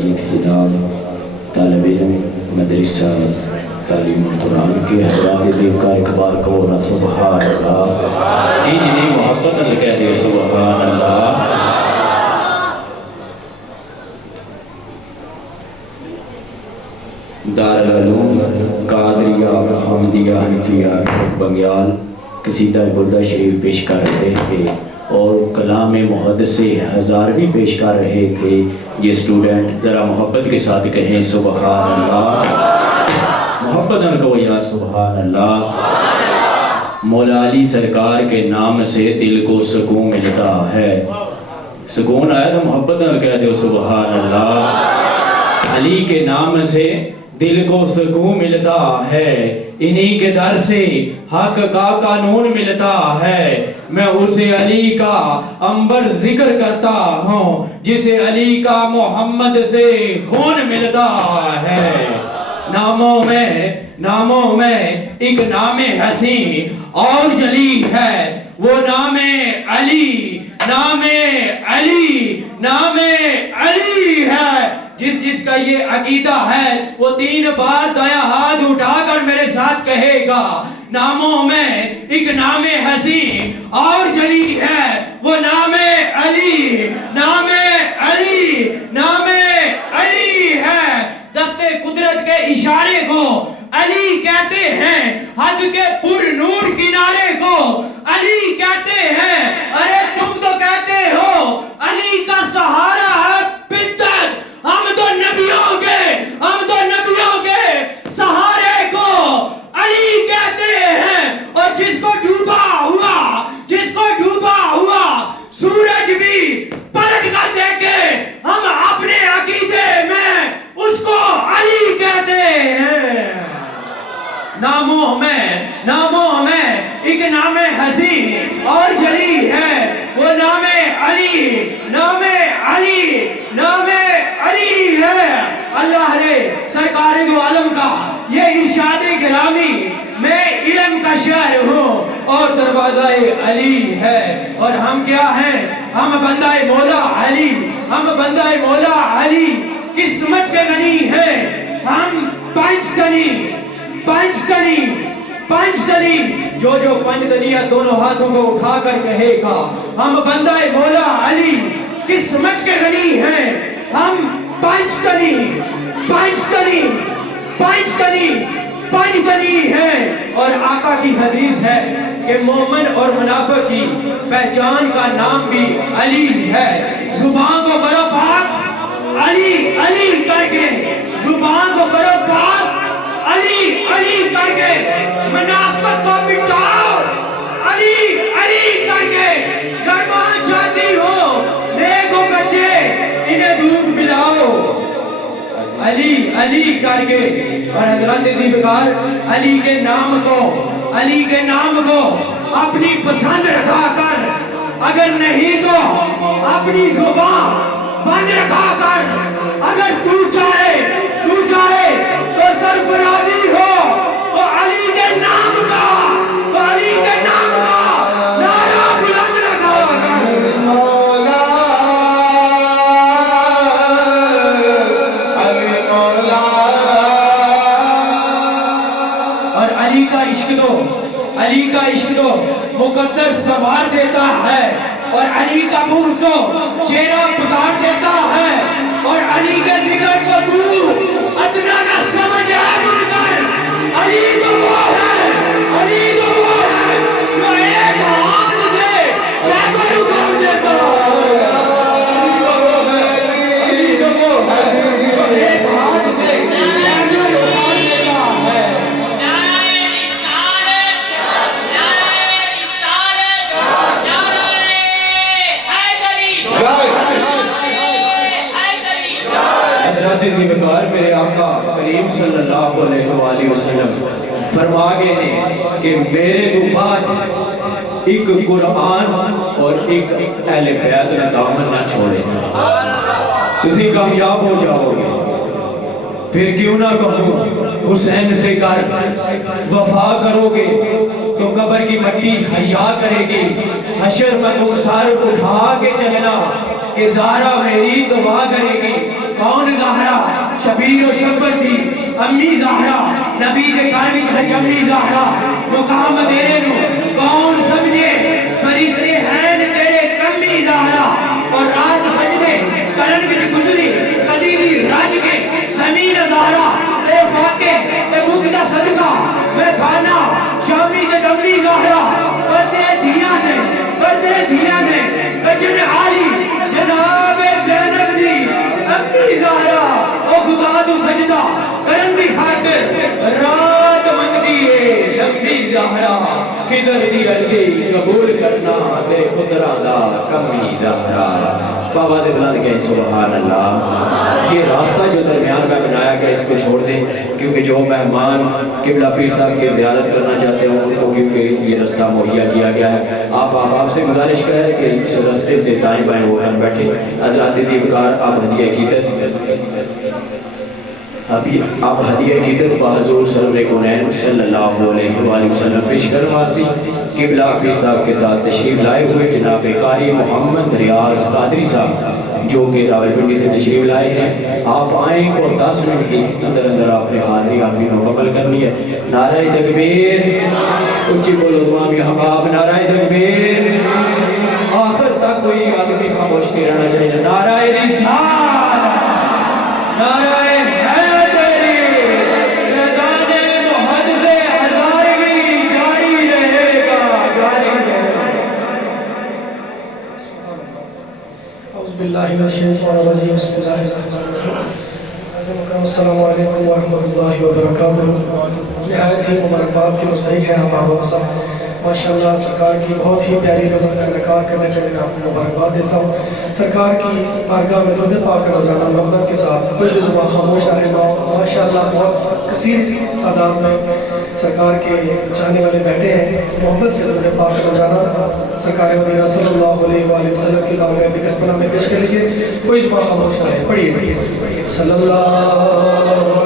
یہ جناب طالب علم مدرسہ تعلیم قرآن کے حضرات دیو کا ایک بار کو نا سبحان اللہ جنہیں محبت کہہ دے سبحان اللہ. دار العلوم قادریہ حمدیہ حنفیہ بنگیال قصیدہ بردہ شریف پیش کر رہے تھے اور کلام محدث ہزاروی پیش کر رہے تھے. یہ اسٹوڈنٹ ذرا محبت کے ساتھ کہیں سبحان اللہ. محبت ان کو یا سبحان اللہ. مولا علی سرکار کے نام سے دل کو سکون ملتا ہے. سکون آیا تو محبت ان کہہ دو سبحان اللہ. علی کے نام سے دل کو سکون ملتا ہے. انہی کے در سے حق کا قانون ملتا ہے. میں اسے علی کا عنبر ذکر کرتا ہوں جسے علی کا محمد سے خون ملتا ہے. ناموں میں ایک نام حسین اور جلی ہے وہ نام علی. نام علی ہے. جس کا یہ عقیدہ ہے وہ 3 بار دایاں ہاتھ اٹھا کر میرے ساتھ کہے گا. ناموں میں ایک نام حسین اور جلی ہے وہ نام علی. نام علی ہے. دست قدرت کے اشارے کو علی کہتے ہیں. حق کے پر نور کنارے کو علی کہتے ہیں. ارے تم تو کہتے ہو علی کا سہارا ہے بدت. ہم تو نبیوں کے سہارے کو علی کہتے ہیں. اور جس کو ڈوبا ہوا سورج بھی پلٹ کر دیکھے ہم اپنے عقیدے میں اس کو علی کہتے ہیں. ناموں میں ایک نام حسین اور جلی ہے وہ نام علی. نام علی ہے. اللہ نے سرکار دو عالم کا یہ ارشاد گرامی میں علم کا شہر ہوں اور دروازہ علی ہے. اور ہم کیا ہیں؟ ہم بندہ مولا علی قسمت کے غنی ہیں. ہم پنج تنی جو 5 تنیاں دونوں ہاتھوں کو اٹھا کر کہے گا ہم بندہ مولا علی قسمت کے غنی ہیں. ہم پنج تنی ہیں. اور آقا کی حدیث ہے کہ مومن اور منافق کی پہچان کا نام بھی علی ہے. زبان کو کرو پاک علی کر کے. زبان کو کرو پاک علی کر کے. منافق کو مٹاؤ علی کر کے. گرمان چاہتی ہو نیکو بچے انہیں دودھ پلاؤ علی کر کے. اور حضرت ذوالفقار علی کے نام کو اپنی پسند رکھا کر. اگر نہیں تو اپنی زبان بند رکھا کر. اگر تو چاہے تو سرفرازی ہو تو علی کے نام کا نعرہ بلند رکھا کر. مولا علی مولا. اور علی کا عشق تو مقدر سوار دیتا ہے. اور علی کا نور تو چہرہ بگاڑ دیتا ہے. اور علی کے ذکر کو تو ادنا نہ سمجھ ہے منکر. علی تو وہ ہے جو ایک ہاتھ سے جابر اٹھا دیتا ہے. علی تو وہ ہے جو ایک ہاتھ سے جابر اٹھا دیتا ہے. حضرت ذوالفقار میرے آقا کریم صلی اللہ علیہ وآلہ وسلم فرما گئے ہیں کہ میرے تو بعد ایک قرآن اور ایک اہل بیت کا دامن نہ چھوڑے. تسی کامیاب ہو جاؤ گے. پھر کیوں نہ کہوں حسین سے کر وفا کرو گے تو قبر کی مٹی حیا کرے گی. حشر میں تم سر اٹھا کے چلنا کہ زہرا میری دعا کرے گی. کون زہرا؟ شبیر و شبر دی امی زہرا، نبی دے گھر وچ حجمی زہرا. مقام تیرے نو کون سمجھے؟ فرشتے ہیں تیرے کمی زہرا. اور رات سجدے کرن وچ گزری کدی بھی رج کے زمین زہرا. اے فاتح اے بھوک دا صدقہ میں کھانا شامی دے دمی زہرا. کردے دھیاں دے کردے دھیاں دے کجن عالی جناب زینب دی امی زہرا. او خدا تو سجدہ کرن دی خاطر رات مندی ہے لمبی زہرا. خضر دی عرضی قبول کرنا تے پتران دا کمی زہرا. بابا سے بلند گئے سبحان اللہ. یہ راستہ جو درمیان میں بنایا گیا اس کو چھوڑ دیں، کیونکہ جو مہمان قبلہ پیر صاحب کی زیارت کرنا چاہتے ہیں ان کو کیونکہ یہ راستہ مہیا کیا گیا ہے. آپ سے گزارش کریں کہ اس راستے سے دائیں بائیں ہو کر بیٹھے. حضرات دیوکار آپ ہدیہ عقیدت حضور صلی اللہ علیہ وآلہ وسلم پیش کرنے واسطے قبلہ پیر صاحب کے ساتھ تشریف لائے ہوئے جناب قاری محمد ریاض قادری صاحب جو کہ راولپنڈی سے تشریف لائے ہیں. آپ آئیں اور 10 منٹ کے اندر آپ نے حاضری آپ نے مکمل کرنی ہے. نعرہ تکبیر، اونچی بولو تمام احباب، نعرہ تکبیر. آخر تک کوئی آدمی خاموش نہیں رہنا چاہیے. نعرہ رسالت، نعرہ باللہ من الشیطان الرجیم. بسم اللہ الرحمن الرحیم. السلام علیکم ورحمۃ اللہ وبرکاتہ. نہایت ہی مبارکباد کے مستحق ہیں آپ صاحب. ماشاءاللہ سرکار کی بہت ہی پیاری نظر کا انعقاد کرنے کے لیے آپ کو مبارکباد دیتا ہوں. سرکار کی بارگاہ میں درود پاک کا نذرانہ محبت کے ساتھ کوئی بھی زبان خاموش نہ رہے. ماشاءاللہ بہت کثیر تعداد میں سرکار کے چاہنے والے بیٹھے ہیں. محبت سے درود پاک کا نذرانہ سرکار مدینہ صلی اللہ علیہ وآلہ وسلم کی بارگاہ میں کس پناہ میں پیش کر لیجئے. کوئی زبان خاموش نہ رہے. پڑھیے صلی اللہ علیہ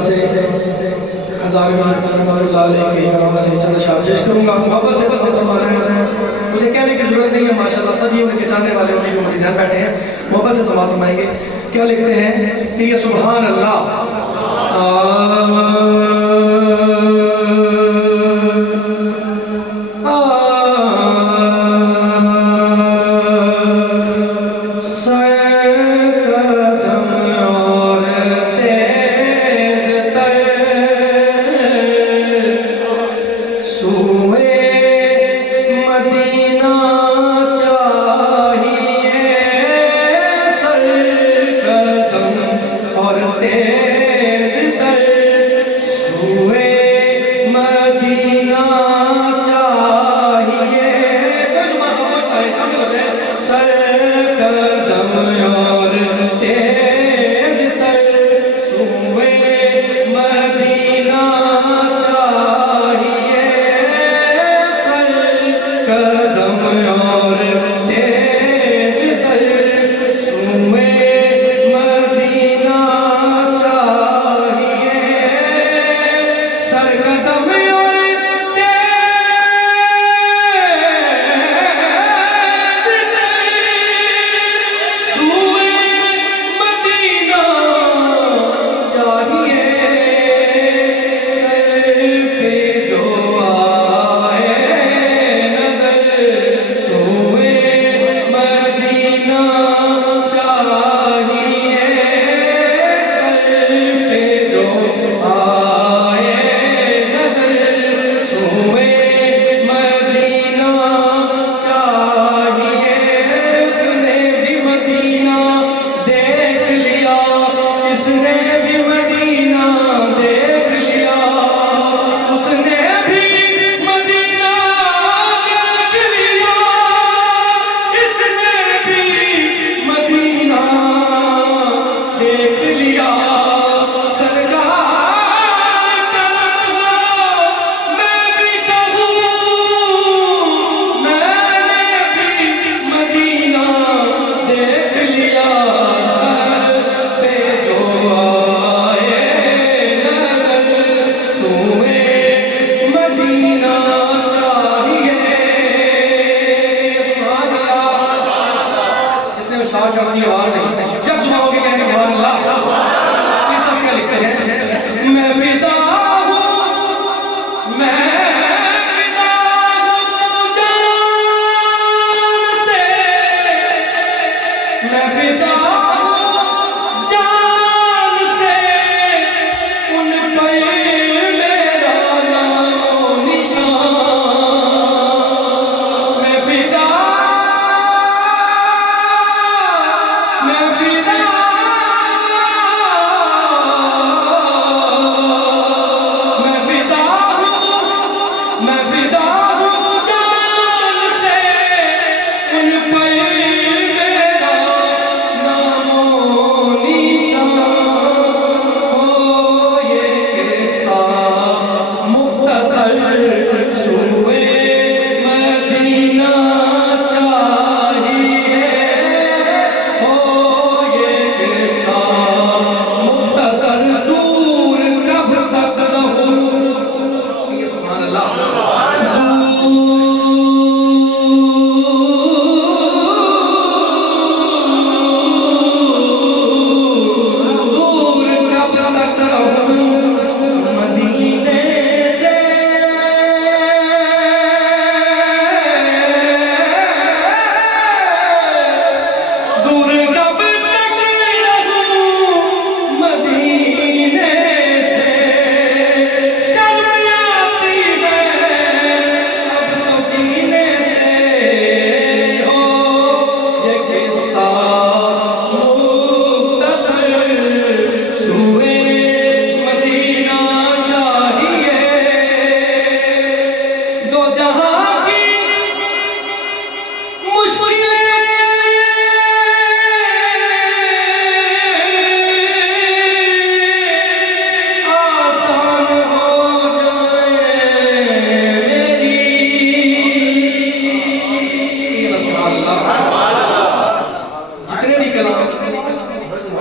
محبت سے ہزارویں رحمۃ اللہ علیہ کے کلام سے چند اشعار پیش کروں گا. محبت سے سب فرمانا ہے, مجھے کہنے کی ضرورت نہیں ہے, ماشاءاللہ سبھی ان کے چاہنے والے انہیں کو مریدان بیٹھے ہیں. محبت سے سماعت فرمائیں گے. کیا لکھتے ہیں کہ یہ سبحان اللہ سر قدم اور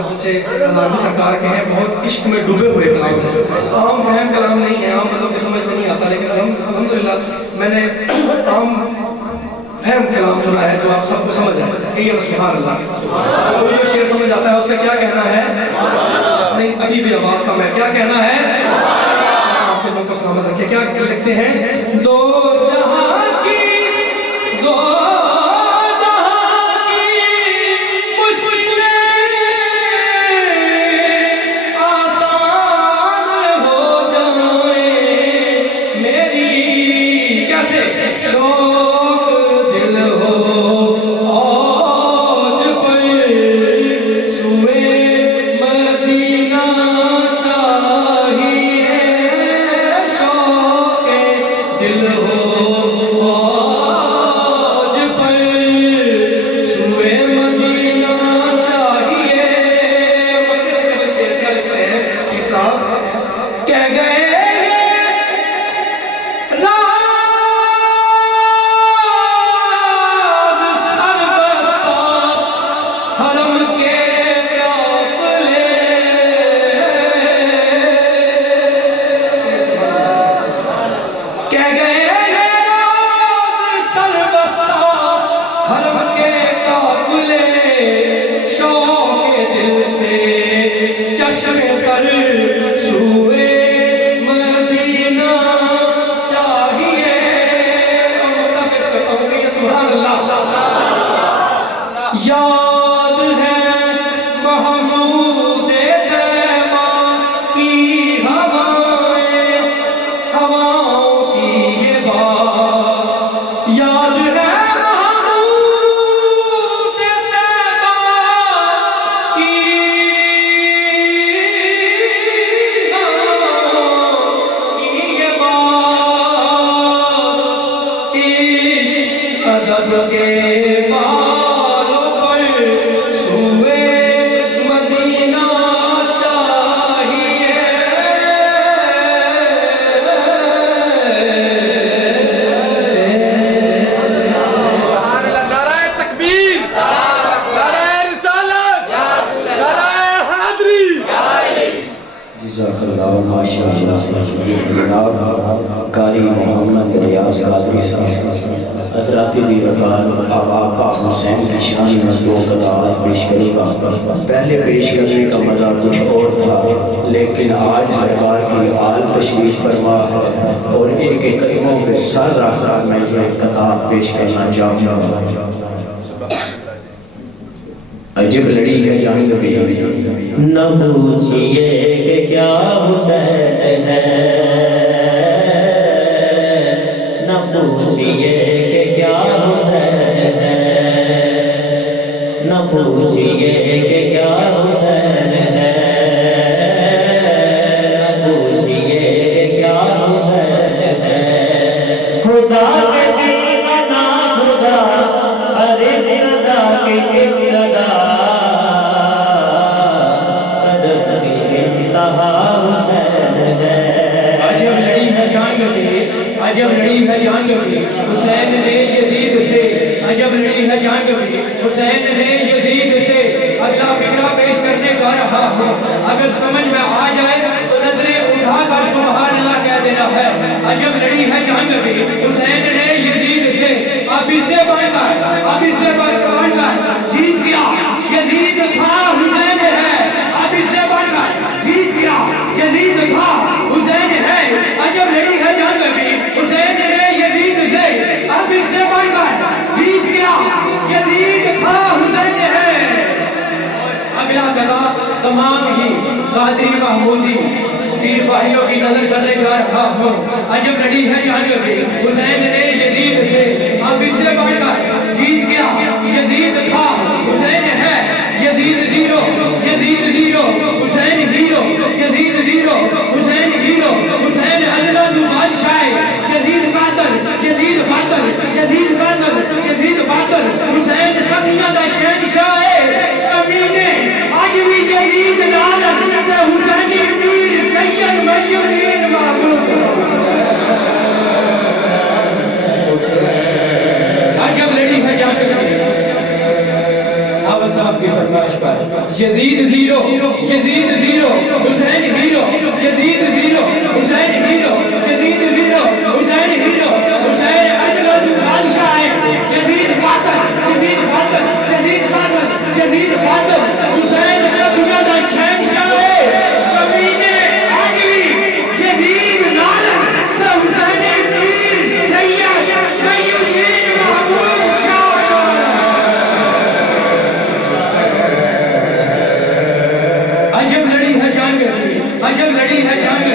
جیسے غزالی سرکار کے ہیں بہت عشق میں ڈوبے ہوئے کلام ہیں، عام فہم کلام نہیں ہے، عام بندوں کے سمجھ میں نہیں آتا، لیکن الحمدللہ میں نے عام فہم کلام چنا ہے جو آپ سب کو سمجھ ہے، کہیے سبحان اللہ۔ جو شعر سمجھ آتا ہے اس پہ کیا کہنا ہے؟ نہیں ابھی بھی آواز کم ہے، کیا کہنا ہے؟ آپ کے کو سلامت رکھے، کیا لکھتے ہیں؟ دو جہاں کی دو یاد ہے محمود طیبہ کی ہوائیں، ہواؤں کی یہ بات، یاد ہے محمود طیبہ کی یہ بات، عشق ادب کے قاری محمد ریاض قادری صاحب حضرات دی وکال آقا حسین کی شان میں دو قطعات پیش کرے گا۔ پہلے پیش کرنے کا مزہ کچھ اور تھا، لیکن آج سرکار کی حال تشریف فرما ہے اور ان کے قدموں پہ سر رکھ کر میں یہ قطعات پیش کرنا چاہوں گا۔ عجب لڑی ہے جان کبھی نہ پوچھئے کہ کیا حسین ہے، نہ پوچھئے کہ کیا حسین ہے، نہ پوچھئے کہ کیا حسین ہے، نہ پوچھئے کہ کیا حسین ہے، خدا کے دین نا خدا ارے خدا کے ابتدا عجب لڑی ہے جان کبھی حسین نے یزید سے، عجب لڑی ہے جان کبھی حسین نے یزید سے۔ اگلا فقرہ پیش کرنے جا رہا ہوں، اگر سمجھ میں آ جائے تو نظریں اٹھا کر سبحان اللہ کہہ دینا ہے۔ عجب لڑی ہے جان کبھی حسین نے یزید سے، اب اسے بڑھ کر جیت گیا یزید تھا حسین ہے، اب اسے بڑھ کر جیت گیا یزید تھا حسین ہے۔ عجب لڑی ہے جان کبھی حسین نے یزید سے، اب اس سے بڑھ کر جیت گیا یزید تھا حسین ہے۔ اگلا قطع تمام ہی قادری محمودی پیر بھائیوں کی نظر کرنے جا رہا ہوں۔ عجب لڑی ہے جان کبھی حسین نے یزید سے، اب اس سے بڑھ کر جیت گیا یزید تھا حسین ہے۔ یزید زیرو، یزید زیرو، حسین ہیرو، یزید زیرو، حسین ہیرو، حسین عدلہ دو بادشاہ، یزید قاتل، یزید قاتل، یزید قاتل، یزید قاتل، حسین سخیہ دا شہنشاہ کمینے، آج بھی یزید لالت تے حسینی پیر سید میدین معبود۔ عجب لڑی ہے جان کبھی صاحب کے کی فرمائش پر یزید زیرو یزید زیرو حسین ہیرو یزید زیرو حسین ہیرو یزید زیرو حسین ہیرو حسین اجلد بادشاہ ہے یزید قاتل یزید قاتل یزید قاتل یزید قاتل حسین ہے دنیا دا شہنشاہ ہے زمین آج بھی یزید نالن تو حسین پیر سید تقی الدین محمود شاہ عجب لڑی ہے جنگ عجب لڑی ہے جنگ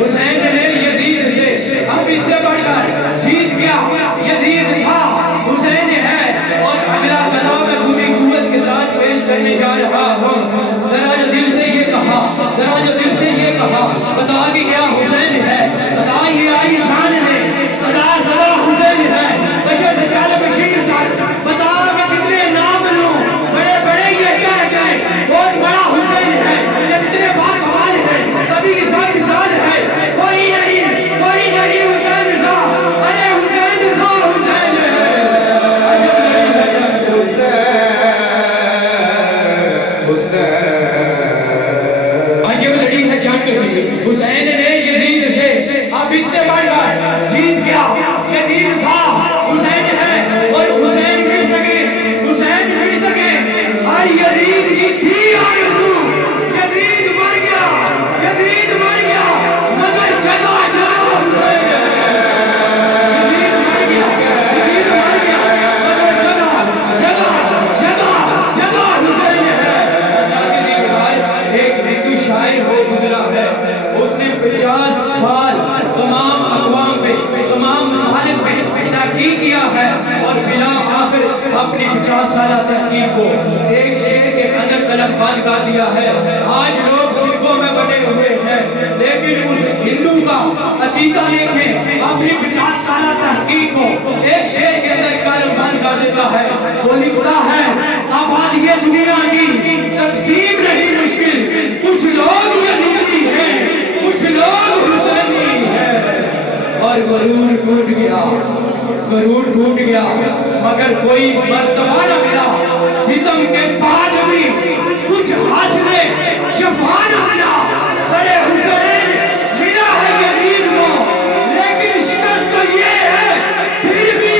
حسین نے یزید سے اب اس سے بڑھ کر جیت گیا یزید تھا حسین ہے اور اگلا کلام میں پوری قوت کے ساتھ پیش کرنے جا رہا ہوں ذرا جو دل سے یہ کہا ذرا جو دل سے یہ کہا بتا کہ کیا حسین ہے صدا یہ آئی جان نے صدا صدا حسین ہے بشر سے چال بشیر تک بتا میں کتنے نام لوں بڑے بڑے یہ کہہ گئے بہت بڑا حسین ہے یہ کتنے باسوال ہے سبھی کی سب مثال ہے کوئی نہیں حسین تھا ارے حسین تھا حسین عجب لڑی ہے جنگ حسین نے یزید سے اب اس سے بڑھ کر جیت گیا یزید تھا حسین ہے اور حسین مل سکے ہر یزید کی تھی آرزو یزید مر گیا مگر جگہ حسین یزید مر گیا مگر جگہ حسین ہے ایک ہندو شاعر ہو گزرا ہے اس نے 50 سال تمام اقوام پہ تمام مسالک پہ تحقیق کیا ہے اور بلا آخر اپنی 50 سالہ تحقیق کو ایک شعر کے اندر قلم بند کر دیا ہے آج لوگ فرقوں میں بٹے ہوئے ہیں لیکن اس ہندو کا عقیدہ دیکھیں اپنی 50 سالہ تحقیق کو ایک شعر کے اندر قلم بند کر دیتا ہے وہ لکھتا ہے آبادی دنیا کی تقسیم نہیں مشکل کچھ لوگ یزیدی ہیں کچھ لوگ حسینی ہیں اور غرور ٹوٹ گیا مگر کوئی مرتبہ نہ ملا ستم کے بعد بھی کچھ ہاتھ میں جفا نہ ملا سر حسین ملا ہے یزید کو لیکن شکست تو یہ ہے پھر بھی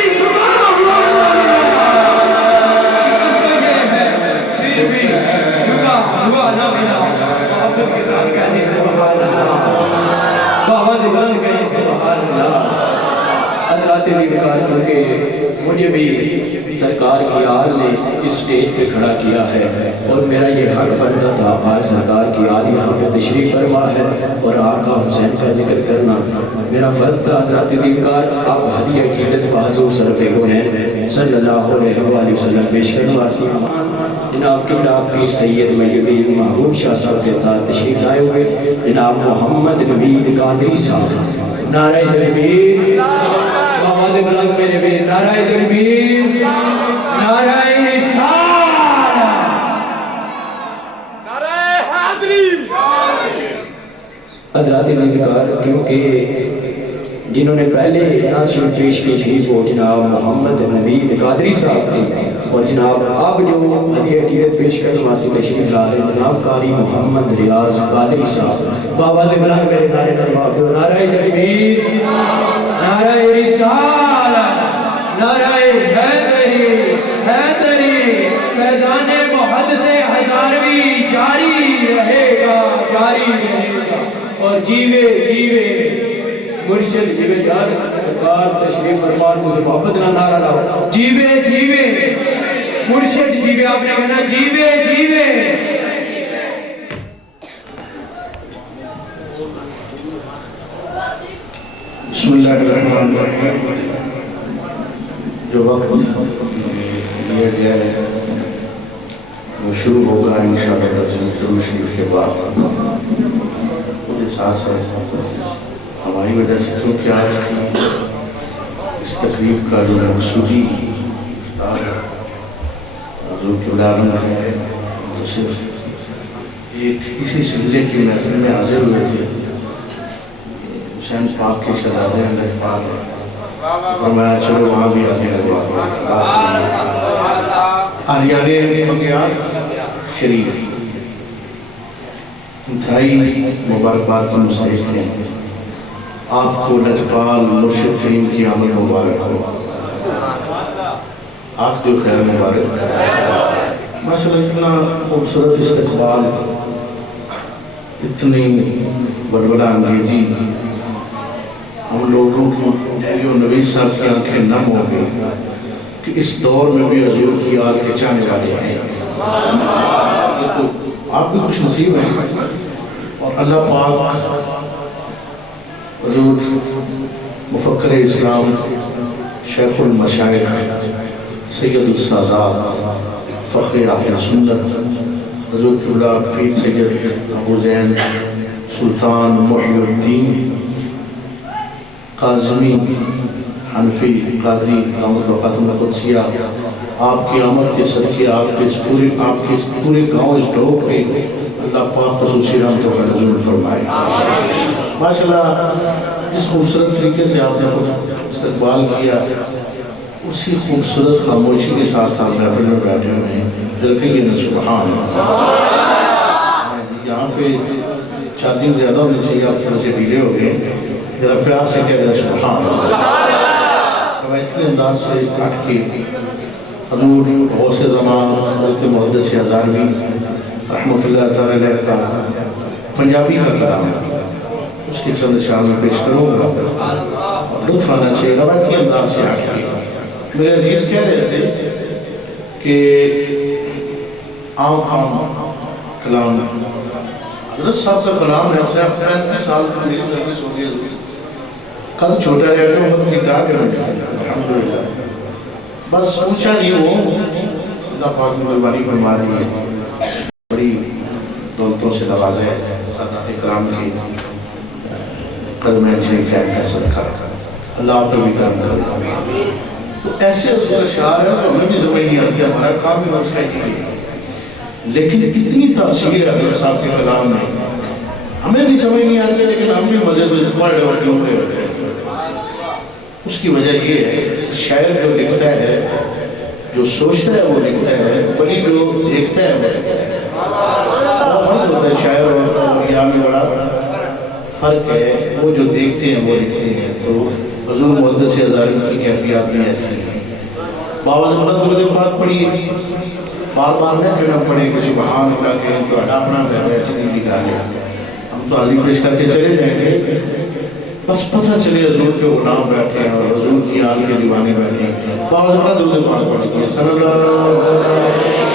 جھکا ہوا نہ ملا محبت کے ساتھ کہنے سے بخار اللہ بابا دیوان کہنے سے بخار اللہ حضرات نیکار کیونکہ مجھے بھی سرکار کی آل نے اس سٹیج پہ کھڑا کیا ہے اور میرا یہ حق بنتا تھا آج سرکار کی آل یہاں پہ تشریف فرما ہے اور آقا حسین کا ذکر کرنا میرا فرض تھا حضرات نیکار آپ ہدی عقیدت بحضور سرف گنین صلی اللہ علیہ وآلہ وسلم پیش کرنا کی جناب قبلہ پیر سید میدین محبوب شاہ صاحب کے ساتھ تشریف لائے ہوئے جناب محمد نوید قادری صاحب نعرہ تکبیر آواز بلند میرے بے نعرہ تکبیر نعرہ رسالہ نعرہ حیدری حضرات نیکار کیونکہ جنہوں نے پہلے ناصر پیش کی تھی وہ جناب محمد نوید قادری صاحب تھے اور جناب اب جو ہدیہ عقیدت پیش کرنے والی تشریف لا رہے جناب قاری محمد ریاض قادری صاحب بابا سے بلند میرے نعرے نجواب دو نعرہ تکبیر نعرہ رسالہ نعرہ حیدری فیضان محدث ہزاروی جاری رہے گا اور جیوے مرشد جیوے یار سرکار تشریف فرمان مجھے محبت نہ نعرہ لاؤ جیوے مرشد جیوے آپ نے کہنا جیوے بسم اللہ الرحمن الرحیم جو وقت دیا گیا ہے وہ شروع ہوگا انشاءاللہ درود شریف کے بعد خود احساس ہے ہماری وجہ سے کیونکہ آج کی اس تقریب کا جو مقصودی کتاب ہے حضور قبلہ عالم ہے تو صرف ایک اسی سلسلے کی محفل میں حاضر ہوئے تھے حسین پاک کے شہزادے ہیں پاک ہے اور میں چلو وہاں بھی آنے لگا آریانے بنگیار شریف انتہائی مبارکباد کا مستحق ہیں. آپ کو لجپال مرشد کریم کی آمد مبارک ہو. آپ کو خیر مبارک. ماشاءاللہ اتنا خوبصورت استقبال، اتنی ولولہ انگیزی، ہم لوگوں کی نبی صاحب کی آنکھیں نم ہو گئی کہ اس دور میں بھی حضور کی آل کے چاہنے والے ہیں. تو آپ بھی خوش نصیب ہیں اور اللہ پاک حضور مفکر اسلام شیخ المشائخ سید السادات فخر اہل سنت حضور قبلہ پیر سید ابو زین سلطان محی الدین قاظمی حنفی قادری دامت الخاتم القدسیہ، آپ کی آمد کے صدقے آپ کے اس پورے گاؤں اس ڈھوک پہ اللہ پاک خصوصی رحمتوں کا نزول فرمائے. ماشاءاللہ جس خوبصورت طریقے سے آپ نے خود استقبال کیا، اسی خوبصورت خاموشی کے ساتھ آپ محفل میں بیٹھے ہوئے ہیں. ذرا کہیے نا سبحان اللہ. یہاں پہ چارجنگ زیادہ ہونی چاہیے، آپ تھوڑے سے ڈھیلے ہو گئے. ذرا پیار سے کہہ دیں سبحان اللہ. روایتی انداز سے اٹھ کے حضور غوث زمان حضرت محدث ہزاروی رحمۃ اللہ تعالی علیہ کا پنجابی کا کلام ہے، اس کی چند اشعار میں پیش کروں گا. لطف آنا چاہیے روایتی انداز سے ہٹ کے. میرے عزیز کہہ رہے تھے کہ عام کلام حضرت صاحب کا کلام ہے. صاحب 35 سال کی میری سروس ہو گئی. قد چھوٹا رہا کہ عمر ٹھیک ٹھاک ہے الحمدللہ. بس اونچا نہیں ہو، اللہ پاک نے مہربانی فرما دی ہے. بڑی دولتوں سے نوازا ہے سادات کرام کی قدمین شریفین کا صدقہ. اللہ آپ پر بھی کرم کرے. تو ایسے اشعار ہیں جو ہمیں بھی سمجھ نہیں آتی، ہمارا کام بھی اس کا ہی ہے، لیکن اتنی تاثیر ہے حضرت صاحب کے کلام میں، ہمیں بھی سمجھ نہیں آتی لیکن ہم بھی مزے سے پڑھ اور جھوم رہے ہوتے ہیں. اس کی وجہ یہ ہے شاعر جو لکھتا ہے، جو سوچتا ہے وہ لکھتا ہے، ولی جو دیکھتا ہے وہ لکھتا ہے. فرق ہوتا ہے شاعر اور اولیاء میں، بڑا فرق ہے. وہ جو دیکھتے ہیں وہ لکھتے ہیں. تو حضور محدث ہزاروی کی کیفیات میں ایسی ہیں. بابا زبردست درود پاک پڑھی، بار بار نہ کہنا پڑے کہ سبحان اللہ کہیں تو اپنا فائدہ ہے. چلی گال ہے، ہم تو حاضری پیش کر کے چلے جائیں گے. بس پتہ چلے حضور کے غلام بیٹھے ہیں اور حضور کی آل کے دیوانے بیٹھے ہیں. بابا زبردست درود پاک پڑھی صلی اللہ علیہ وسلم.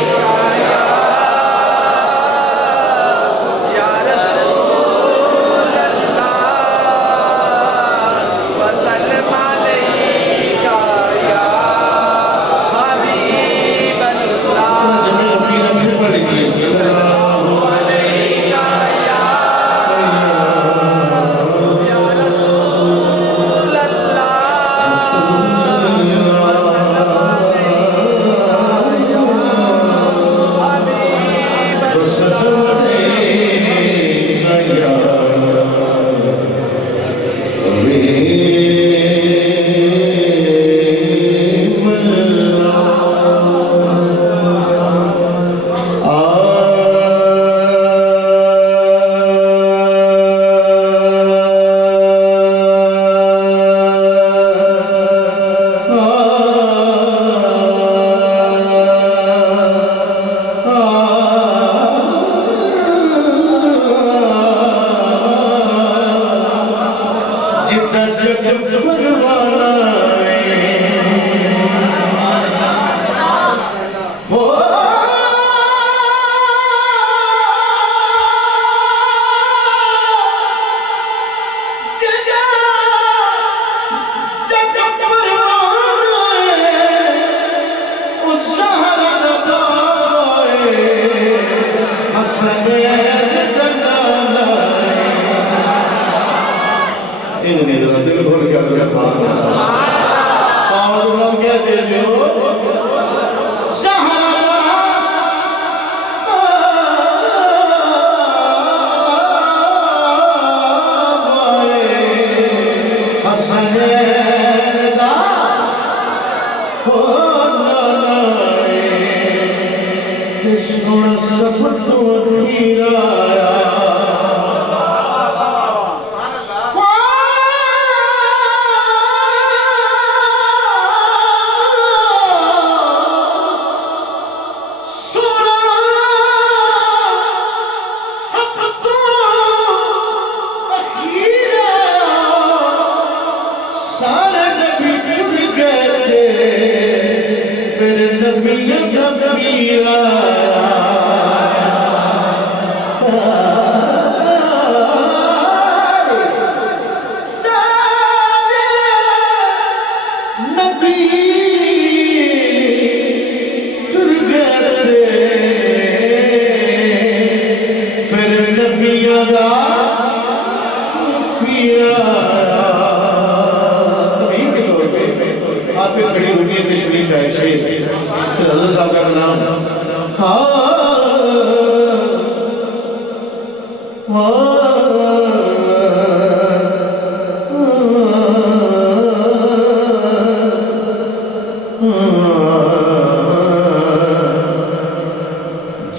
حضرت صاحب کا نام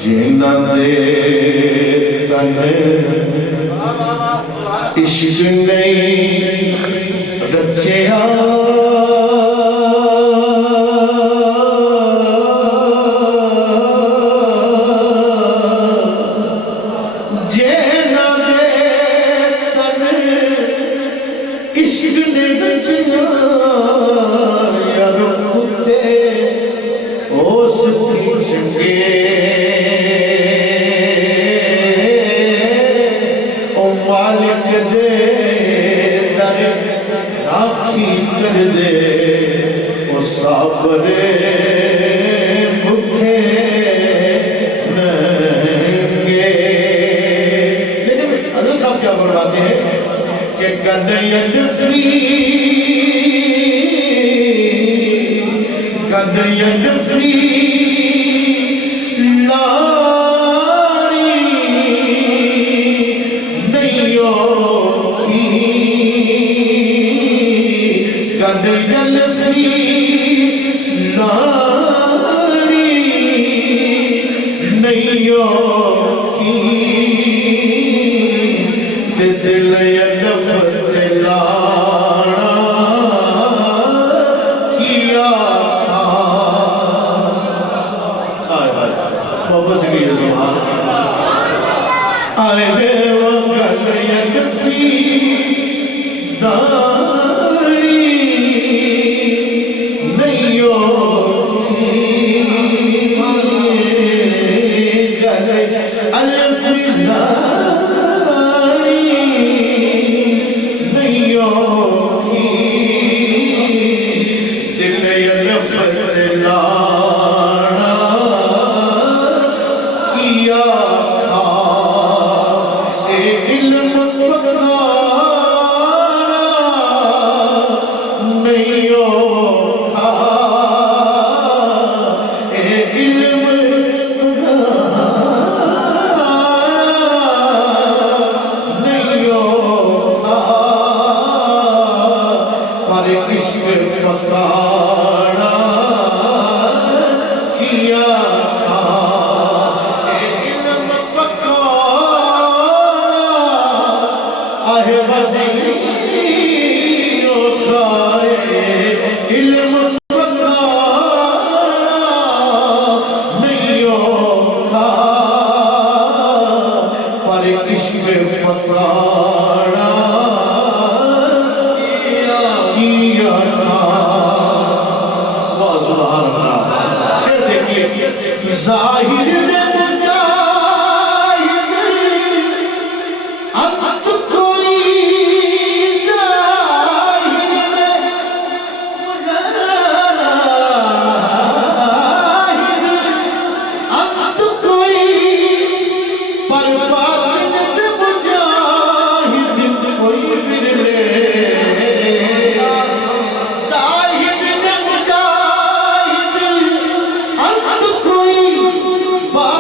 جینا دے تن عشق نہیں رچیا با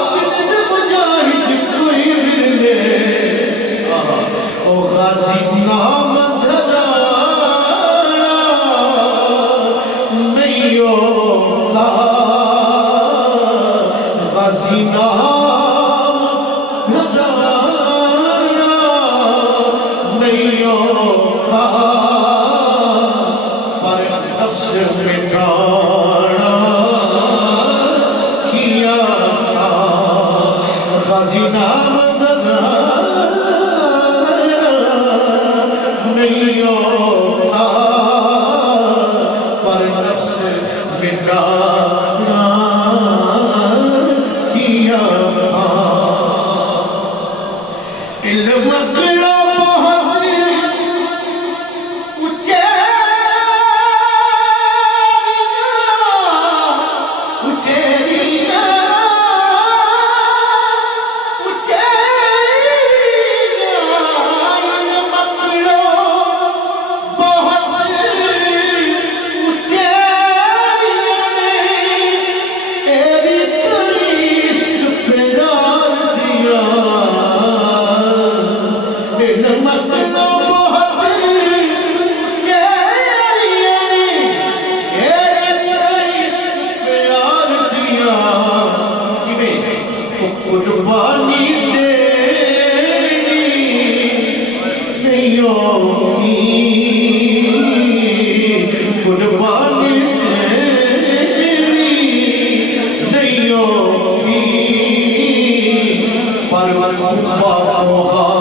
پر بابوہانا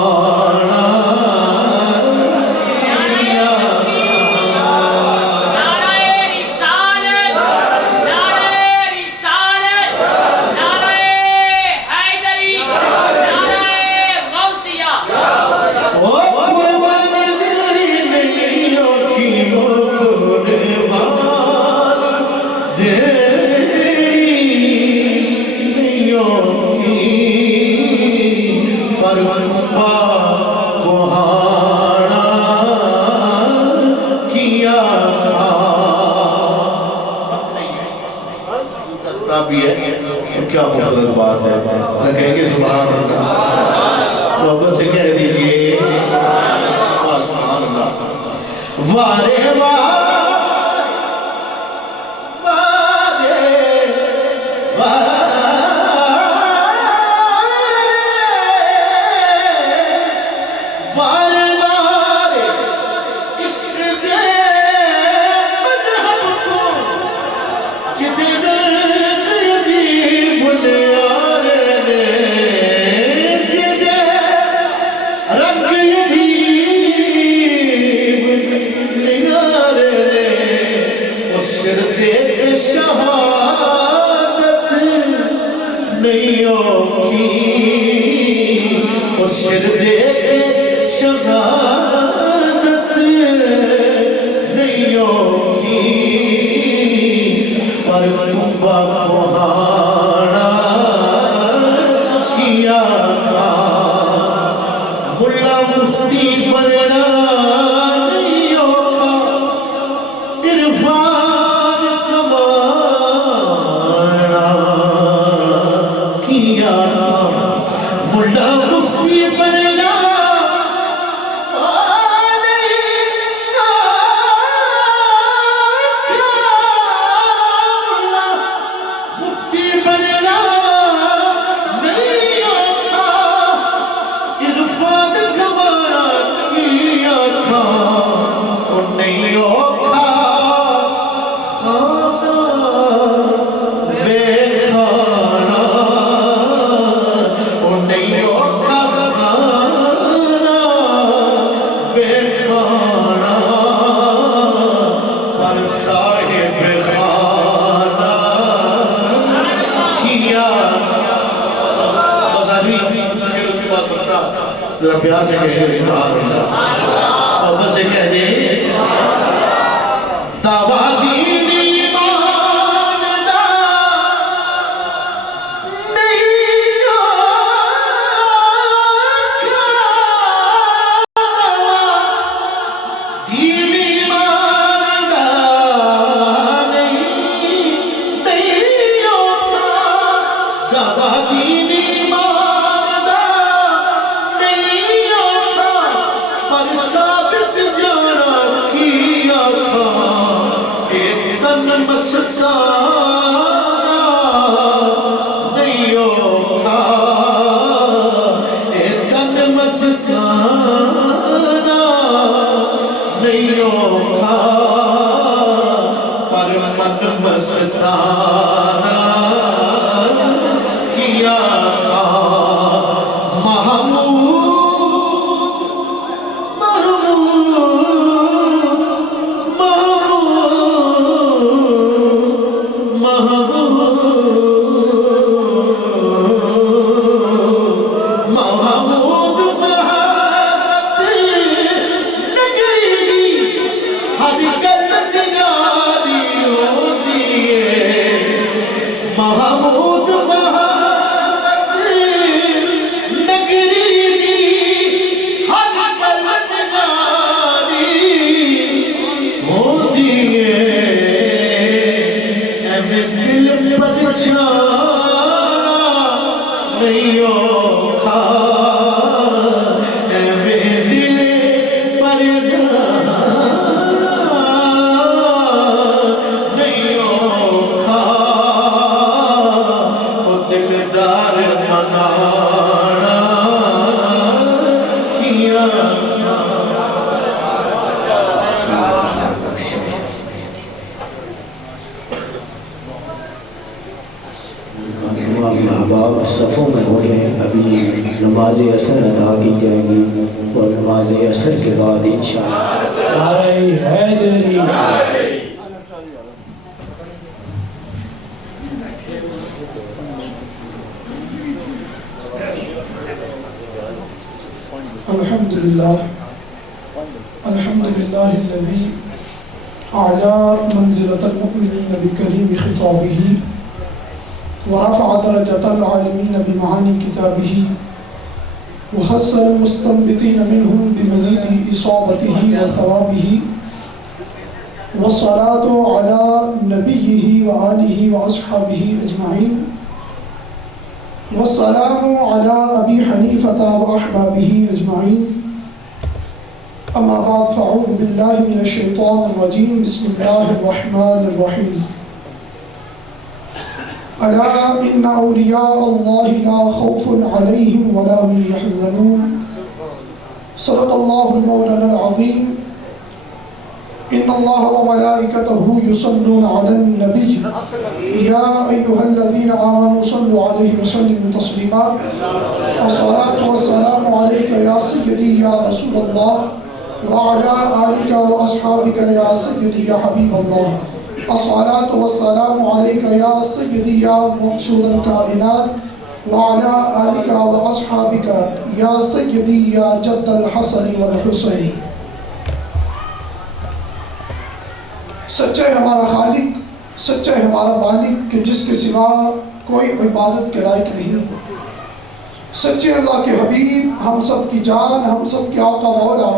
بھی ہے کیا خوبصورت بات ہے نہ کہیں گے سبحان اللہ محبت سے کہہ دیجئے سبحان اللہ وارے پیار سے کہہ دے سبحان اللہ محبت سے کہہ دے دعویٰ دین ایمان دا نہیں آکھا دین ایمان دا نہیں آکھا دعویٰ دین مستانہ کیا تھا محمود محمد نگری دی نماز اثر ادا کی جائے گی اور نماز اثر کے بعد انشاءاللہ نعرہ حیدری الحمدللہ الحمدللہ الذی اعلی منزلۃ المؤمنین بکریم خطابہ ورفع درجۃ العالمین بمعانی کتابہ وخص المستنبطین منہم بمزید اصابتہ وثوابہ والصلاة علی نبیہ وآلہ واصحابہ اجمعین والسلام علی ابی حنیفۃ واحبابہ اجمعین اما بعد فاعوذ باللہ من الشیطان الرجیم بسم اللہ الرحمن الرحیم الا ان اولیاء اللہ لا خوف علیہم ولا هم یحزنون صدق اللہ المولانا العظیم ان اللہ وملائکتہ یصلون علی النبی یا ایہا الذین آمنوا صلوا علیہ وسلموا تسلیما الصلاة والسلام علیک یا سیدی یا رسول اللہ وعلی آلک واصحابک یا سیدی یا حبیب اللہ الصلاة والسلام علیک یا سیدی یا مقصود الکائنات وعلی آلک واصحابک یا سیدی یا جد الحسن والحسین سچا ہے ہمارا خالق، سچا ہے ہمارا مالک کہ جس کے سوا کوئی عبادت کے لائق نہیں، سچے اللہ کے حبیب، ہم سب کی جان، ہم سب کے آقا مولا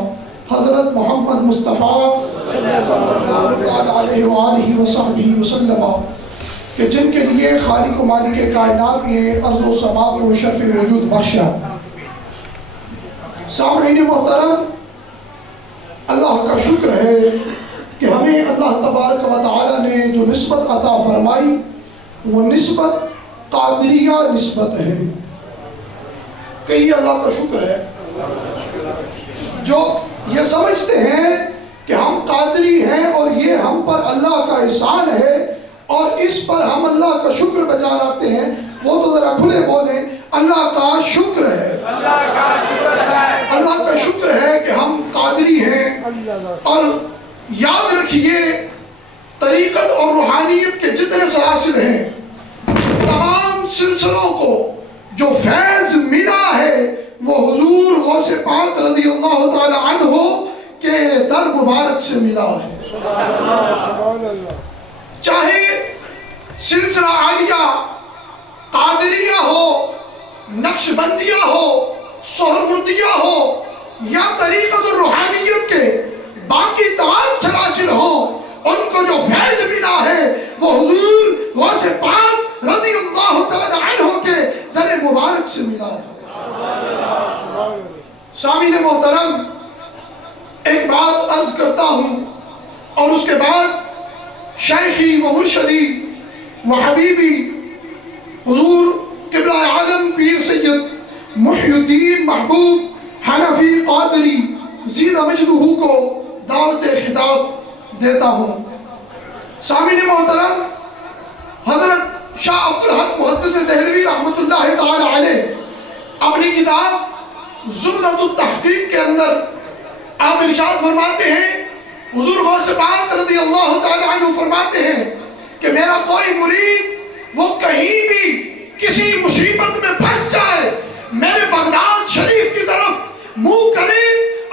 حضرت محمد مصطفیٰ صلی اللہ علیہ وآلہ وصحبہ وسلم کہ جن کے لیے خالق و مالک کائنات نے ارض و سما کو شرف وجود بخشا۔ سامعین محترم، اللہ کا شکر ہے کہ ہمیں اللہ تبارک و تعالی نے جو نسبت عطا فرمائی وہ نسبت قادریہ نسبت ہے۔ کئی اللہ کا شکر ہے جو یہ سمجھتے ہیں کہ ہم قادری ہیں اور یہ ہم پر اللہ کا احسان ہے اور اس پر ہم اللہ کا شکر بجا لاتے ہیں، وہ تو ذرا کھلے بولیں اللہ کا شکر ہے، اللہ کا شکر ہے کہ ہم قادری ہیں۔ اور یاد رکھیے طریقت اور روحانیت کے جتنے سلاسل ہیں تمام سلسلوں کو جو فیض ملا ہے وہ حضور غوث پاک رضی اللہ تعالی عنہ کے در مبارک سے ملا ہے۔ چاہے سلسلہ عالیہ قادریہ ہو، نقشبندیہ ہو، سہروردیہ ہو یا طریقت اور روحانیت کے باقی تمام سلاسل ہوں، ان کو جو فیض ملا ہے وہ حضور غوث پاک رضی اللہ تعالی عنہ کے در مبارک سے ملا ہے۔ سامعین محترم، ایک بات عرض کرتا ہوں اور اس کے بعد شیخی و مرشدی و حبیبی حضور قبلہ عالم پیر سید محی الدین محبوب حنفی قادری زید مجدہ کو دعوت خطاب دیتا ہوں۔ سامعین محترم، حضرت شاہ عبدالحق محدث دہلوی رحمۃ اللہ تعالی علیہ اپنی کتاب زبدۃ التحقیق کے اندر آپ ارشاد فرماتے ہیں، حضور غوث پاک رضی اللہ تعالی عنہ فرماتے ہیں کہ میرا کوئی مرید وہ کہیں بھی کسی مصیبت میں پھنس جائے میرے بغداد شریف کی طرف منہ کرے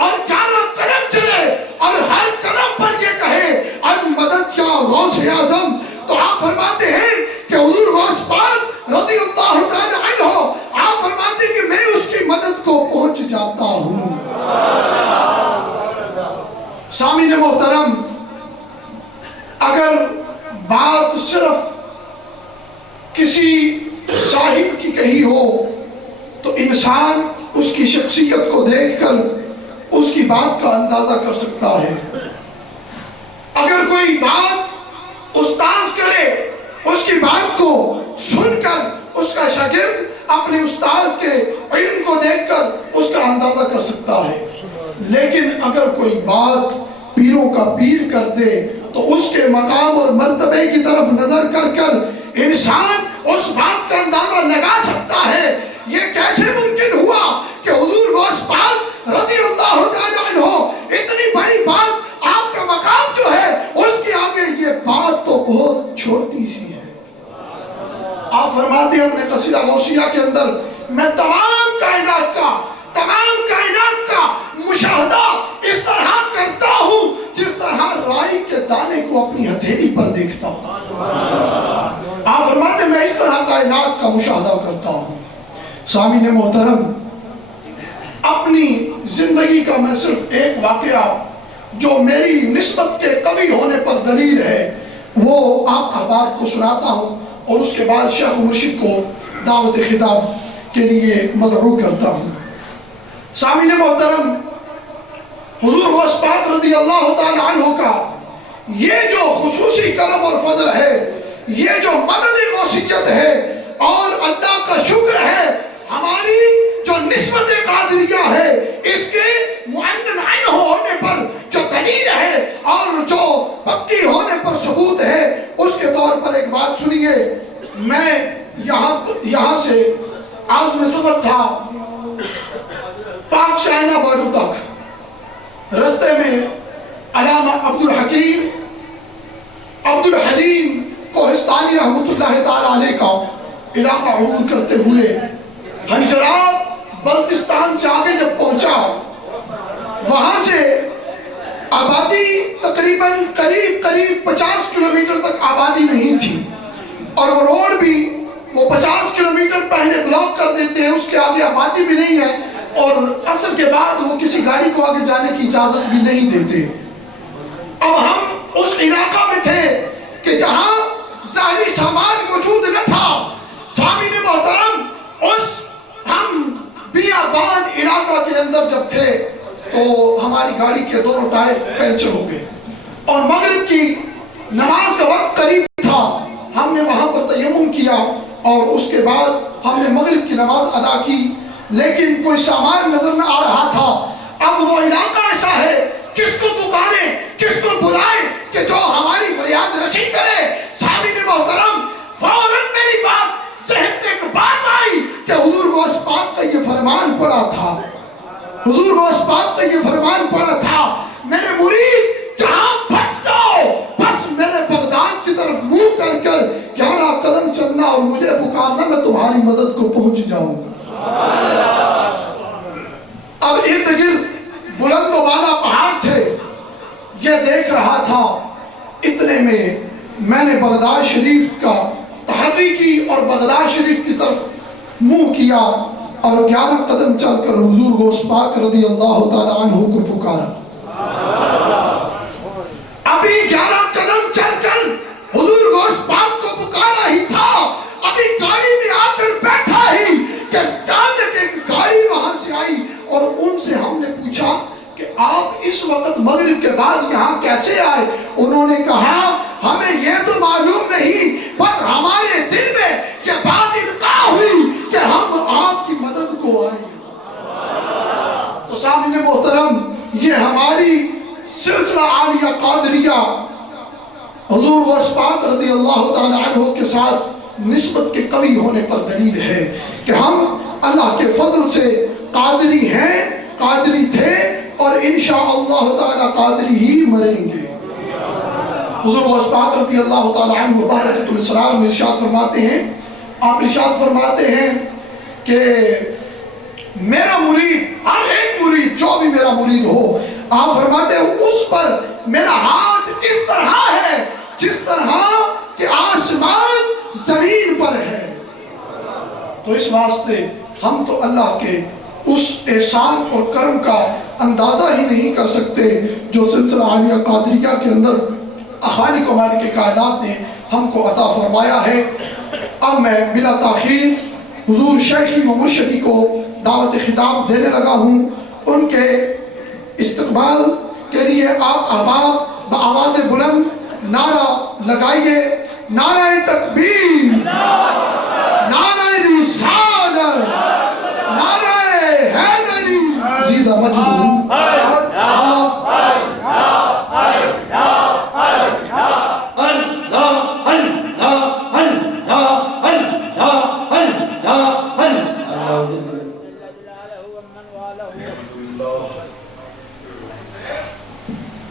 اور جانا قدم چلے اور ہر قدم پر یہ کہے المدد یا غوث اعظم، تو آپ فرماتے ہیں کہ حضور غوث پاک رضی اللہ تعالی عنہ آپ فرماتے ہیں کہ میں اس کی مدد کو پہنچ جاتا ہوں۔ سامعین محترم، اگر بات صرف کسی صاحب کی کہی ہو تو انسان اس کی شخصیت کو دیکھ کر اس کی بات کا اندازہ کر سکتا ہے۔ اگر کوئی بات استاذ کرے، اس کی بات کو سن کر اس کا شاگرد اپنے استاذ کے علم کو دیکھ کر اس کا اندازہ کر سکتا ہے، لیکن اگر کوئی بات پیروں کا پیر کر دے تو اس کے مقام اور مرتبے کی طرف نظر کر کر انسان اس بات کا اندازہ لگا سکتا ہے۔ یہ کیسے ممکن ہوا سامعین محترم، اپنی زندگی کا میں صرف ایک واقعہ جو میری نسبت کے قوی ہونے پر دلیل ہے وہ آپ احباب کو سناتا ہوں، اور اس کے بعد شیخ مرشد کو دعوت خطاب کے لیے مدعو کرتا ہوں۔ سامعین محترم، حضور غوث پاک رضی اللہ تعالی عنہ کا یہ جو خصوصی کرم اور فضل ہے، یہ جو مدد غوثیت ہے، اور اللہ کا شکر ہے ہماری جو نسبت قادریہ ہے اس کے معنن عنہ ہونے پر جو دلیل ہے اور جو پکی ہونے پر ثبوت ہے، اس کے طور پر ایک بات سنیے۔ میں یہاں سے عازم سفر تھا پاک شاہینہ بارڈر تک، رستے میں علامہ عبدالحلیم کوہستانی رحمت اللہ تعالی علیہ کا علاقہ عبور کرتے ہوئے ہنجرات بلتستان سے آگے جب پہنچا، وہاں سے آبادی تقریباً قریب 50 کلومیٹر تک آبادی نہیں تھی، اور وہ روڈ بھی وہ 50 کلومیٹر پہلے بلاک کر دیتے ہیں، اس کے آگے آبادی بھی نہیں ہے، اور عصر کے بعد وہ کسی گاڑی کو آگے جانے کی اجازت بھی نہیں دیتے۔ اب ہم اس علاقہ میں تھے کہ جہاں ظاہری سامان موجود نہ تھا۔ سامعین محترم، ہم بیابان علاقہ کے اندر جب تھے تو ہماری گاڑی کے دونوں ٹائر پنچر ہو گئے، اور مغرب کی نماز کا وقت قریب تھا۔ ہم نے وہاں پر تیمم کیا اور اس کے بعد ہم نے مغرب کی نماز ادا کی، لیکن کوئی سامان نظر نہ آ رہا تھا۔ اب وہ علاقہ ایسا ہے، کس کو پکاریں، کس کو بلائیں کہ جو ہماری فریاد رسی کرے؟ سامعین محترم، فوراً میری بات ذہن میں ایک بات آئی کہ حضور غوث پاک کا یہ فرمان پڑا تھا، حضور غوث پاک کا یہ فرمان پڑا تھا، میرے مرید جہاں پھنس جاؤ بس میرے بغداد کی طرف منہ کر کر 11 قدم چلنا اور مجھے پکارنا، میں تمہاری مدد کو پہنچ جاؤں گا۔ اب ارد گرد بلند و بالا پہاڑ تھے، یہ دیکھ رہا تھا، اتنے میں نے بغداد شریف کا تحری کی اور بغداد شریف کی طرف منہ کیا، اور 11 قدم چل کر حضور غوث پاک رضی اللہ تعالی عنہ کو پکارا۔ ابھی 11 قدم چل کر حضور غوث پاک کو پکارا ہی تھا، ابھی گاڑی میں آ کر بیٹھا ہی کہ اچانک ایک گاڑی وہاں سے آئی، اور ان سے ہم نے پوچھا کہ آپ اس وقت مغرب کے بعد یہاں کیسے آئے؟ انہوں نے کہا ہمیں یہ تو معلوم نہیں، بس ہمارے دل میں یہ بات القاء ہوئی کہ ہم آپ کی مدد کو آئے۔ تو سامعین محترم، یہ ہماری سلسلہ عالیہ قادریہ حضور غوث پاک رضی اللہ تعالی عنہ کے ساتھ نسبت کے قوی ہونے پر دلیل ہے کہ ہم اللہ کے فضل سے قادری ہیں، قادری تھے، اور انشاءاللہ تعالی قادری ہی مریں گے۔ حضور غوث پاک رضی اللہ تعالی عنہ برکۃ الاسرار میں ارشاد فرماتے ہیں، آپ ارشاد فرماتے ہیں کہ میرا مرید، ہر ایک مرید جو بھی میرا مرید ہو، آپ فرماتے ہیں اس پر میرا ہاتھ اس طرح ہے جس طرح کہ آسمان زمین پر ہے۔ تو اس واسطے ہم تو اللہ کے اس احسان اور کرم کا اندازہ ہی نہیں کر سکتے جو سلسلہ عالیہ قادریہ کے اندر خالق و مالک کائنات نے ہم کو عطا فرمایا ہے۔ اب میں بلا تاخیر حضور شیخی و مرشدی کو دعوت خطاب دینے لگا ہوں۔ ان کے استقبال کے لیے آپ احباب بآواز بلند نعرہ لگائیے، نعرہ تکبیر، نعرہ رسالت، نعرہ حیدری، زیدہ مجدو۔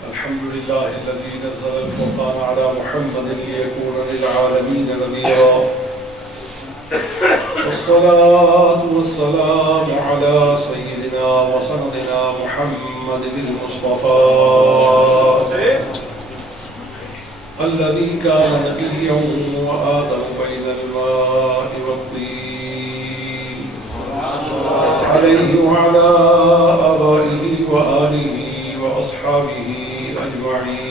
الحمدللہ الذی نزل الفرقان علی محمد لیکون للعالمین نذیرا، والصلاة والسلام على سيدنا وسندنا محمد المصطفى الذي كان نبيا وآدم بين الماء والطين، عليه وعلى آبائه وآله وأصحابه أجمعين.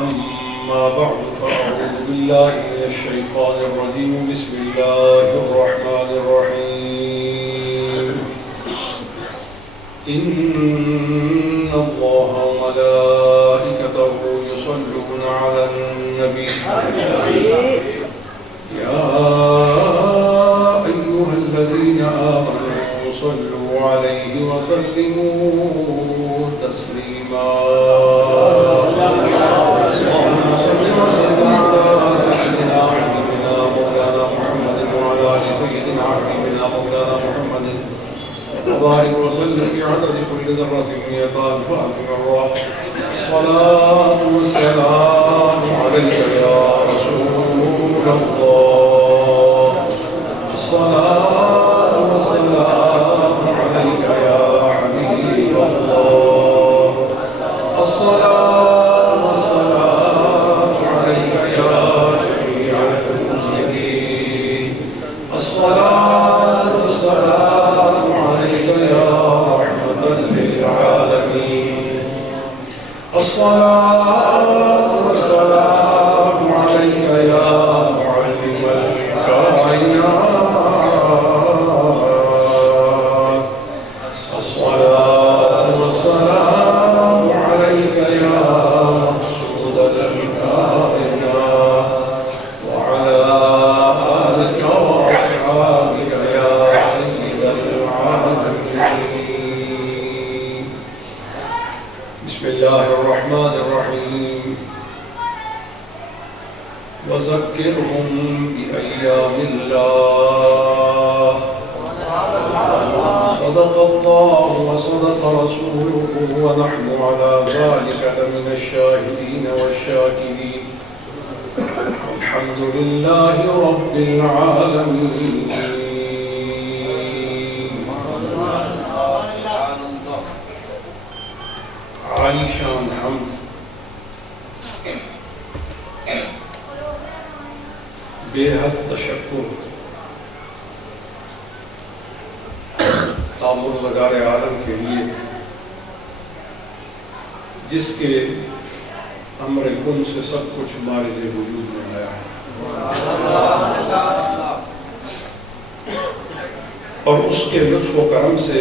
أما بعد فأعوذ بالله من الشيطان الرجيم. بسم الله الرحمن الرحيم. إن الله وملائكته يصلون على النبي يا أيها الذين آمنوا صلوا عليه وسلموا تسليما. اللهم صل وسلم على سيدنا حبيبنا مولانا محمد وعلى آل سيدنا حبيبنا مولانا محمد وبارك وسلم بعدد كل ذرة مئة ألف مرة. الصلاة والسلام عليك يا رسول الله. الصلاة والسلام عليك يا حبيب الله. الصلاة والسلام عليك يا شفيع المذنبين. الصلاة والسلام عليك يا رحمة للعالمين. الصلاة والسلام عليك يا معلم الكائنات. الصلاة والسلام عليك يا مقصود الكائنات وعلى آلك وأصحابك يا سيد العالمين. بسم الله الرحمن الرحيم. وذكرهم بأيام الله. صدق الله وصدق رسوله ونحن على ذلك لمن الشاهدين والشاكرين. الحمد لله رب العالمين. عالی شان حمد، بے حد تشکر تامرزگار عالم کے لیے جس کے امر کن سے سب کچھ مارز وجود میں آیا ہے، اور اس کے لطف و کرم سے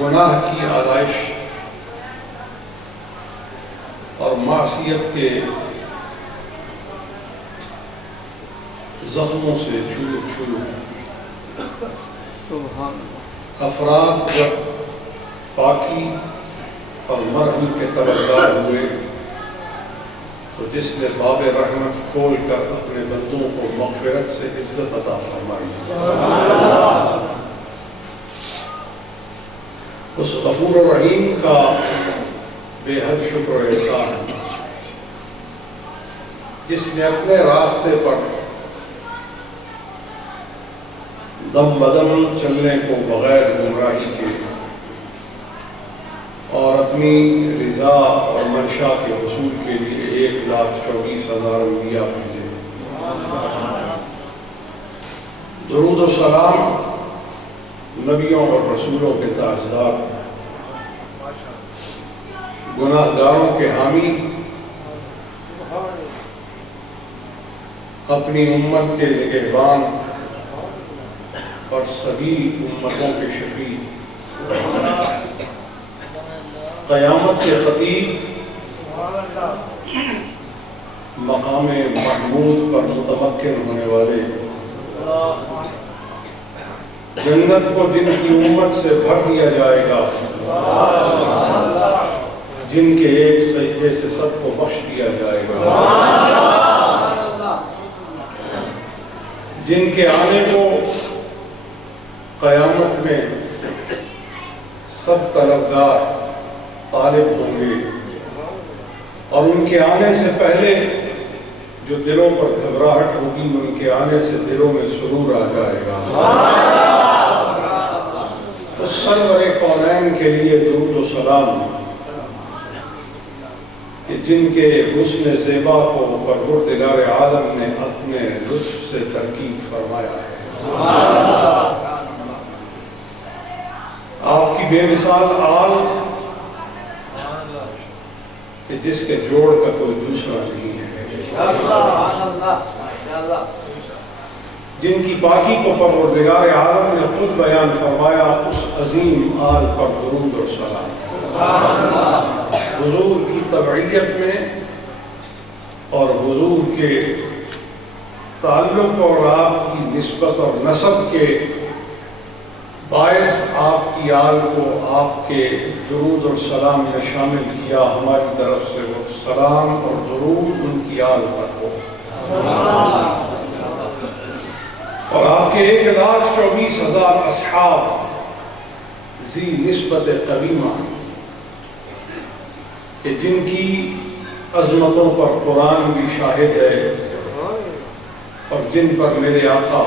گناہ کی آلائش اور معصیت کے زخموں سے چور چور افراد جب پاکی اور مرہم کے طلبگار ہوئے تو جس نے باب رحمت کھول کر اپنے بندوں کو مغفرت سے عزت عطا فرمائی، اس غفور الرحیم کا بے حد شکر و احسان جس نے اپنے راستے پر دم بدم چلنے کو بغیر گمراہی کے اور اپنی رضا اور منشا کے حصول کے لیے 1,24,000 انبیاء بھیجے. درود و سلام نبیوں اور رسولوں کے تاجدار، گناہ گاروں کے حامی، اپنی امت کے نگہبان اور سبھی امتوں کے شفیع، قیامت کے خطیب، مقام محمود پر متمکن ہونے والے، جنت کو جن کی امت سے بھر دیا جائے گا، جن کے ایک سجدے سے سب کو بخش دیا جائے گا، جن کے آنے کو قیامت میں سب طلبگار طالب ہوں گے، اور ان کے آنے سے پہلے جو دلوں پر گھبراہٹ ہوگی ان کے آنے سے دلوں میں سرور آ جائے گا. تو سرور کونین کے لیے درود و سلام کہ جن کے حسن زیبا کو پروردگار عالم نے اپنے لطف سے ترکیب فرمایا ہے۔ آپ کی بے مثال آل کہ جس کے جوڑ کا کوئی دوسرا نہیں ہے، جن کی پاکی کو پروردگار عالم نے خود بیان فرمایا، اس عظیم آل پر درود اور سلام۔ حضور کی تبعیت میں اور حضور کے تعلق اور آپ کی نسبت اور نسب کے باعث آپ کی آل کو آپ کے درود اور سلام میں شامل کیا۔ ہماری طرف سے وہ سلام اور درود ان کی آل تک ہو۔ اور آپ کے 1,24,000 اصحاب ذی نسبت قویمہ کہ جن کی عظمتوں پر قرآن بھی شاہد ہے اور جن پر میرے آقا